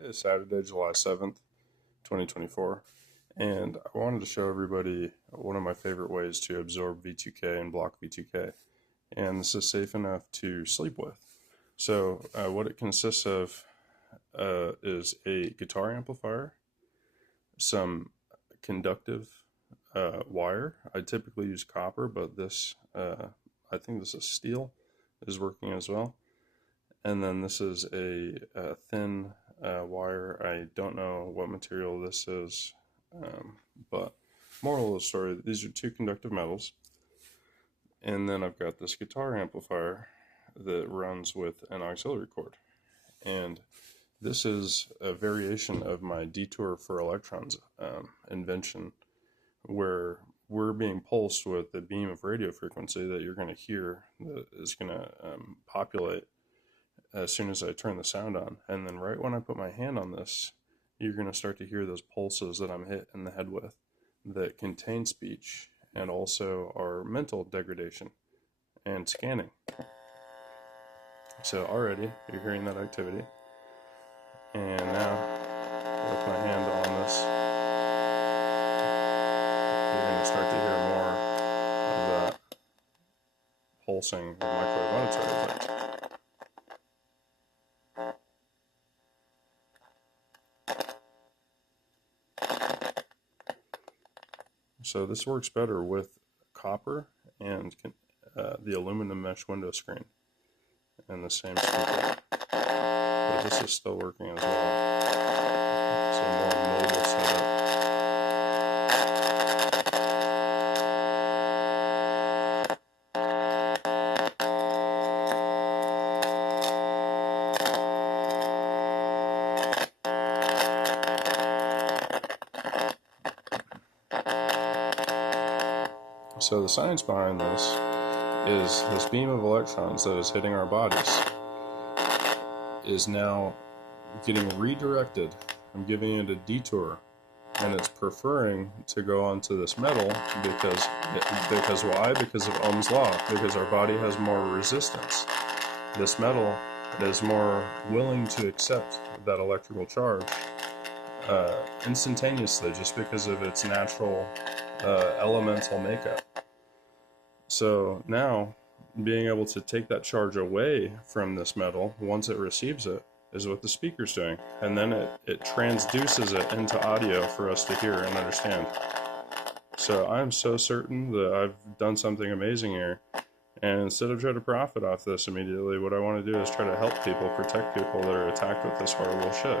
It's Saturday, July 7th, 2024, and I wanted to show everybody one of my favorite ways to absorb V2K and block V2K, and this is safe enough to sleep with. So what it consists of is a guitar amplifier, some conductive wire. I typically use copper, but this, I think this is steel, is working as well. And then this is a thin wire. I don't know what material this is, but moral of the story, these are two conductive metals. And then I've got this guitar amplifier that runs with an auxiliary cord. And this is a variation of my detour for electrons invention, where we're being pulsed with a beam of radio frequency that you're going to hear that is going to populate as soon as I turn the sound on. And then right when I put my hand on this, you're going to start to hear those pulses that I'm hit in the head with that contain speech and also are mental degradation and scanning. So already you're hearing that activity. And now with my hand on this, you're going to start to hear more of that pulsing microwave auditory effect. So this works better with copper and the aluminum mesh window screen and the same speaker. But this is still working as well. It's a more mobile setup. So the science behind this is this beam of electrons that is hitting our bodies is now getting redirected. I'm giving it a detour, and it's preferring to go onto this metal because why? Because of Ohm's law, because our body has more resistance. This metal is more willing to accept that electrical charge instantaneously just because of its natural elemental makeup. So now, being able to take that charge away from this metal once it receives it is what the speaker's doing. And then it transduces it into audio for us to hear and understand. So I'm so certain that I've done something amazing here. And instead of trying to profit off this immediately, what I want to do is try to help people, protect people that are attacked with this horrible shit.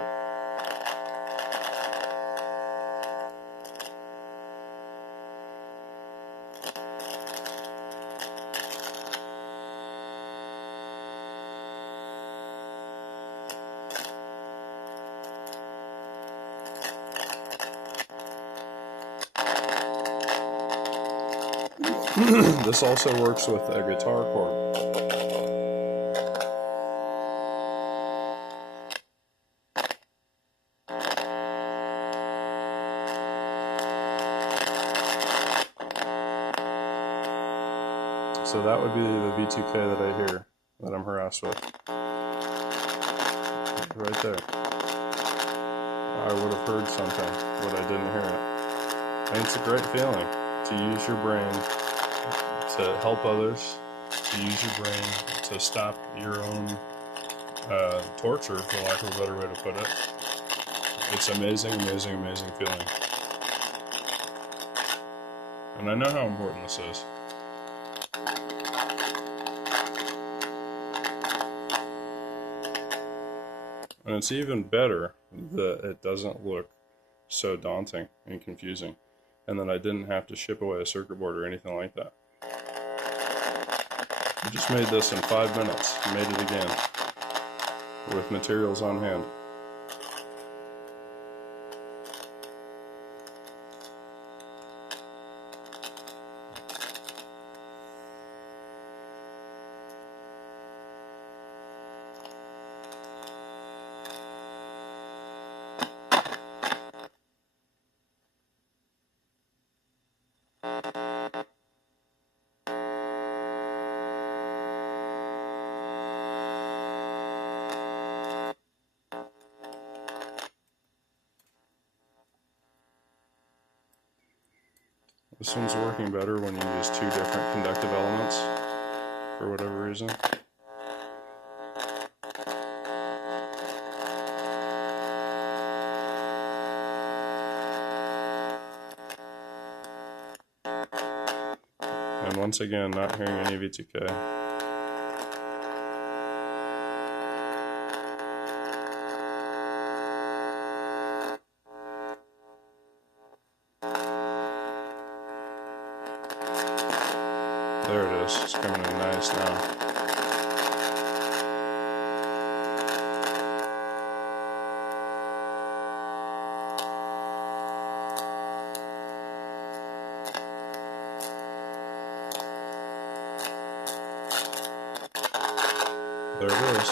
This also works with a guitar cord. So that would be the V2K that I hear, that I'm harassed with. Right there. I would have heard something, but I didn't hear it. And it's a great feeling to use your brain to help others, to use your brain to stop your own torture, for lack of a better way to put it. It's amazing, amazing, amazing feeling. And I know how important this is. And it's even better that it doesn't look so daunting and confusing, and that I didn't have to ship away a circuit board or anything like that. I just made this in 5 minutes, made it again, with materials on hand. This one's working better when you use two different conductive elements for whatever reason. And once again, not hearing any V2K. There it is, it's coming in nice now. There it is.